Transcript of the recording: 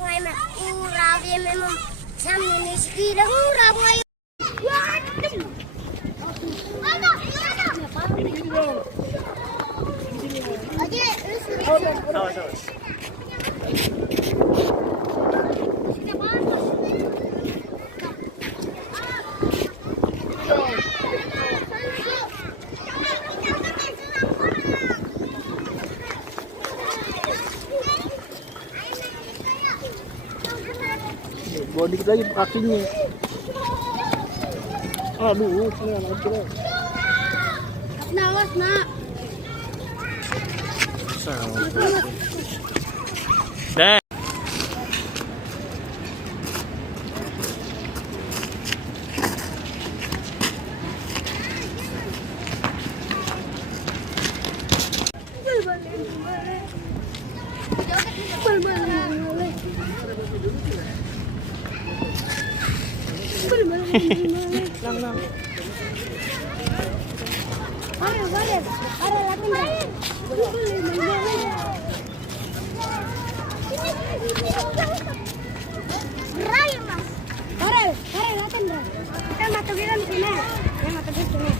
Ngay mà ra viên em xem mình ski đứng ra ngoài. Awas, awas. Bawa dikit lagi kakinya. Aduh, sini. Nawas nak. Dah. Lang lang. Kita matukin sini. Ya matukin sini.